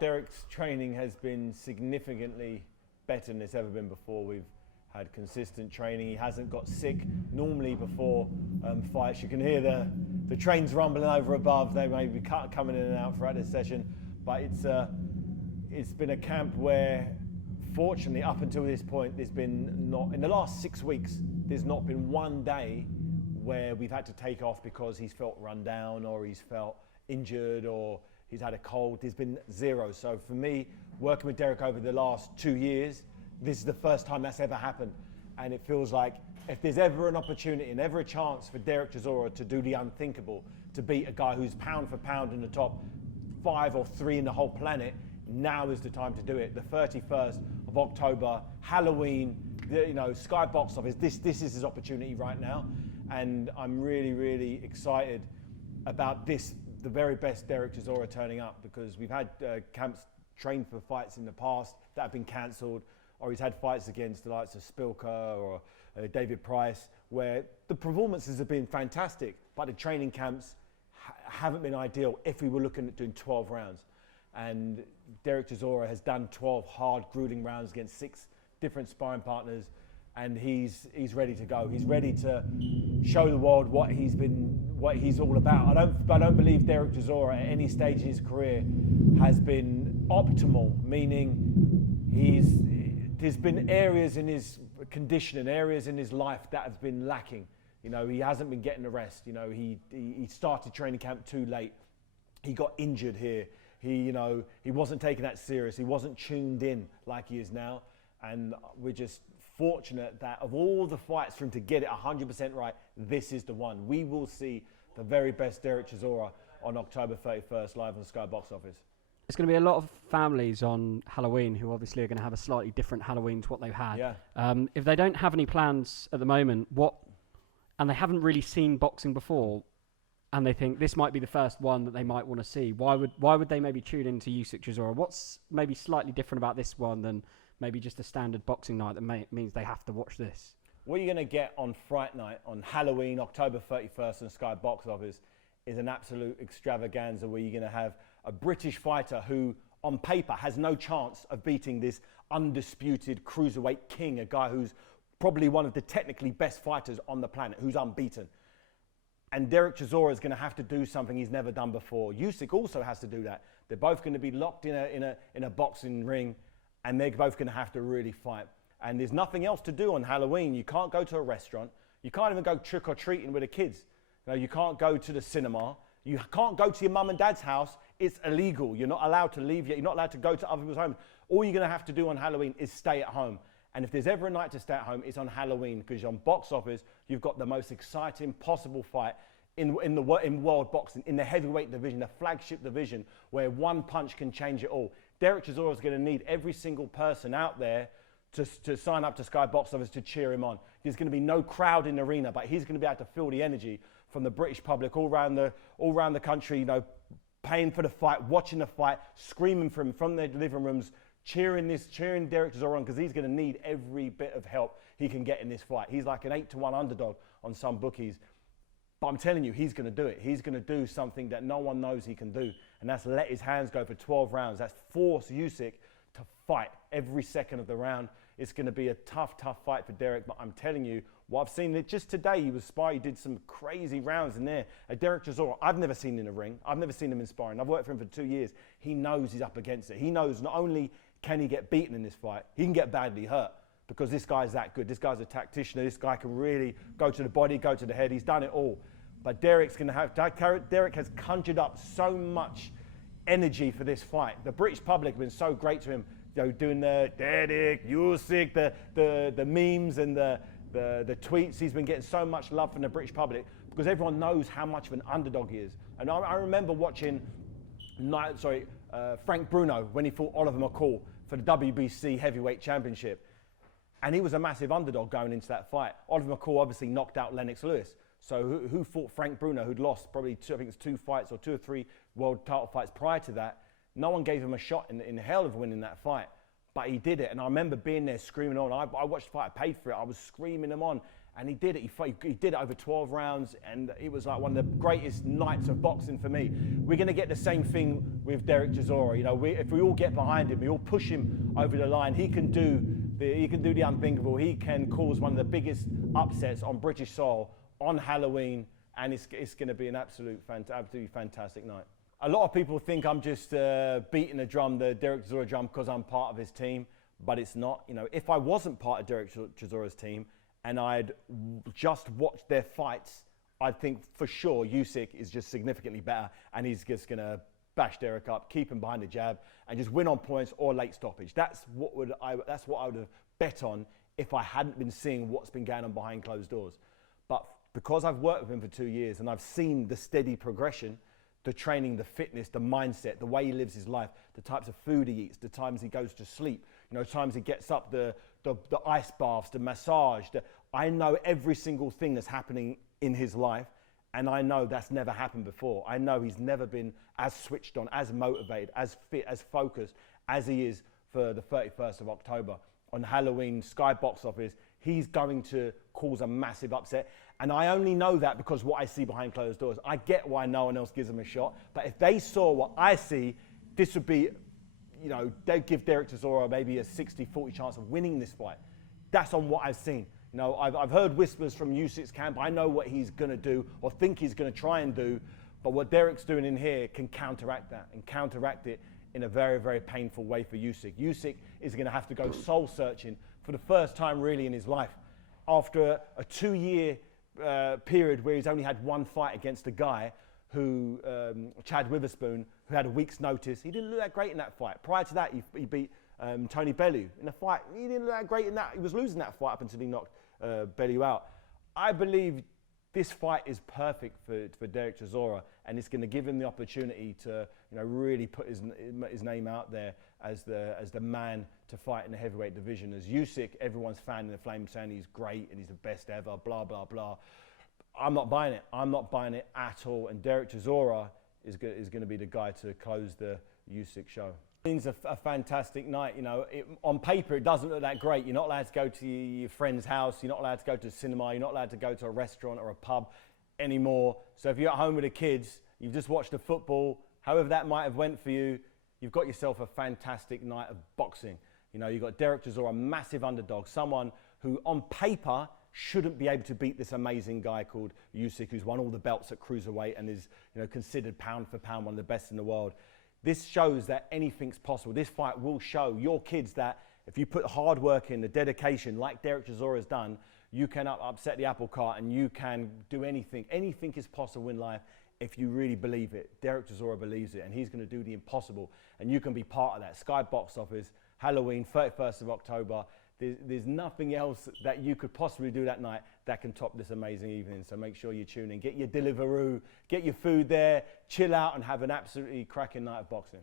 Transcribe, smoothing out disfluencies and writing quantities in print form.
Derek's training has been significantly better than it's ever been before. We've had consistent training. He hasn't got sick. Normally before fights, you can hear the trains rumbling over above. They may be coming in and out throughout this session, but it's been a camp where, fortunately, up until this point, there's been not, in the last 6 weeks, there's not been one day where we've had to take off because he's felt run down or he's felt injured or he's had a cold. There's been zero. So for me, working with Derek over the last 2 years, this is the first time that's ever happened. And it feels like if there's ever an opportunity and ever a chance for Derek Chisora to do the unthinkable, to beat a guy who's pound for pound in the top 5 or 3 in the whole planet, now is the time to do it. The 31st of October, Halloween, Sky Box Office, this is his opportunity right now. And I'm really, really excited about this, the very best Derek Chisora turning up, because we've had camps trained for fights in the past that have been cancelled, or he's had fights against the likes of Spilker or David Price, where the performances have been fantastic, but the training camps haven't been ideal if we were looking at doing 12 rounds. And Derek Chisora has done 12 hard, grueling rounds against 6 different sparring partners, and he's ready to go. He's ready to show the world what he's all about. I don't believe Derek Chisora at any stage in his career has been optimal, meaning there's been areas in his conditioning, areas in his life that have been lacking. He hasn't been getting the rest. He started training camp too late. He got injured here. He wasn't taking that serious. He wasn't tuned in like he is now. And we're just fortunate that of all the fights for him to get it 100% right, this is the one. We will see the very best Derek Chisora on October 31st live on Sky Box Office. There's going to be a lot of families on Halloween who obviously are going to have a slightly different Halloween to what they've had. Yeah. If they don't have any plans at the moment, and they haven't really seen boxing before, and they think this might be the first one that they might want to see, why would they maybe tune into Usyk Chisora? What's maybe slightly different about this one than maybe just a standard boxing night that means they have to watch this? What you're going to get on Fright Night, on Halloween, October 31st on Sky Box Office, is an absolute extravaganza where you're going to have a British fighter who, on paper, has no chance of beating this undisputed cruiserweight king, a guy who's probably one of the technically best fighters on the planet, who's unbeaten. And Derek Chisora is going to have to do something he's never done before. Usyk also has to do that. They're both going to be locked in a boxing ring, and they're both going to have to really fight. And there's nothing else to do on Halloween. You can't go to a restaurant. You can't even go trick-or-treating with the kids. You can't go to the cinema. You can't go to your mum and dad's house. It's illegal. You're not allowed to leave yet. You're not allowed to go to other people's homes. All you're going to have to do on Halloween is stay at home. And if there's ever a night to stay at home, it's on Halloween, because on Box Office, you've got the most exciting possible fight in world boxing, in the heavyweight division, the flagship division, where one punch can change it all. Derek Chisora is going to need every single person out there to sign up to Sky Box Office to cheer him on. There's going to be no crowd in the arena, but he's going to be able to feel the energy from the British public all around the country, paying for the fight, watching the fight, screaming for him from their living rooms, cheering Derek Chisora on, because he's going to need every bit of help he can get in this fight. He's like an 8-1 underdog on some bookies. But I'm telling you, he's going to do it. He's going to do something that no one knows he can do, and that's let his hands go for 12 rounds. That's force Usyk to fight every second of the round. It's going to be a tough fight for Derek, but I'm telling you, what I've seen just today, he did some crazy rounds in there. Derek Chisora, I've never seen in a ring. I've never seen him in sparring. I've worked for him for 2 years. He knows he's up against it. He knows not only can he get beaten in this fight, he can get badly hurt, because this guy's that good. This guy's a tactician. This guy can really go to the body, go to the head. He's done it all. But Derek has conjured up so much energy for this fight. The British public have been so great to him, doing the Derek, Usyk, the memes and the tweets. He's been getting so much love from the British public because everyone knows how much of an underdog he is. And I remember watching Frank Bruno when he fought Oliver McCall for the WBC Heavyweight Championship. And he was a massive underdog going into that fight. Oliver McCall obviously knocked out Lennox Lewis. So who fought Frank Bruno, who'd lost probably 2 fights or 2 or 3 world title fights prior to that. No one gave him a shot in hell of winning that fight. But he did it. And I remember being there screaming on. I watched the fight, I paid for it. I was screaming him on. And he did it. He did it over 12 rounds, and it was like one of the greatest nights of boxing for me. We're going to get the same thing with Derek Chisora. You know, if we all get behind him, we all push him over the line. He can do the unthinkable. He can cause one of the biggest upsets on British soil on Halloween, and it's going to be an absolutely fantastic night. A lot of people think I'm just beating the Derek Chisora drum, because I'm part of his team, but it's not. You know, if I wasn't part of Derek Chisora's team, and I'd just watched their fights, I'd think for sure Usyk is just significantly better, and he's just going to bash Derek up, keep him behind the jab, and just win on points or late stoppage. That's what I would have bet on if I hadn't been seeing what's been going on behind closed doors. But because I've worked with him for 2 years and I've seen the steady progression, the training, the fitness, the mindset, the way he lives his life, the types of food he eats, the times he goes to sleep, you know, times he gets up, the ice baths, the massage. I know every single thing that's happening in his life, and I know that's never happened before. I know he's never been as switched on, as motivated, as fit, as focused as he is for the 31st of October. On Halloween, Sky Box Office, he's going to cause a massive upset. And I only know that because what I see behind closed doors. I get why no one else gives him a shot, but if they saw what I see, this would be, you know, they'd give Derek Chisora maybe a 60-40 chance of winning this fight. That's on what I've seen. You know, I've heard whispers from Usyk's camp. I know what he's going to do or think he's going to try and do, but what Derek's doing in here can counteract that and counteract it in a very, very painful way for Usyk. Usyk is going to have to go soul searching for the first time really in his life after a 2-year period where he's only had one fight against a guy who, Chad Witherspoon, who had a week's notice. He didn't look that great in that fight. Prior to that, he beat Tony Bellew in a fight. He didn't look that great in that. He was losing that fight up until he knocked Bellew out. I believe this fight is perfect for Derek Chisora, and it's going to give him the opportunity to, you know, really put his name out there as the man to fight in the heavyweight division. As Usyk, everyone's fanning the flame, saying he's great and he's the best ever, blah, blah, blah. I'm not buying it. I'm not buying it at all. And Derek Chisora is going to be the guy to close the Usyk show. It's a fantastic night. You know, on paper, it doesn't look that great. You're not allowed to go to your friend's house. You're not allowed to go to a cinema. You're not allowed to go to a restaurant or a pub anymore. So if you're at home with the kids, you've just watched the football, however that might have went for you, you've got yourself a fantastic night of boxing. You know, you've got Derek Chisora, a massive underdog, someone who on paper shouldn't be able to beat this amazing guy called Usyk, who's won all the belts at cruiserweight and is, you know, considered pound for pound one of the best in the world. This shows that anything's possible. This fight will show your kids that if you put hard work in, the dedication, like Derek Chisora has done, you can upset the apple cart and you can do anything. Anything is possible in life if you really believe it. Derek Chisora believes it, and he's going to do the impossible, and you can be part of that. Sky Box Office, Halloween, 31st of October. There's nothing else that you could possibly do that night that can top this amazing evening. So make sure you tune in. Get your Deliveroo, get your food there, chill out, and have an absolutely cracking night of boxing.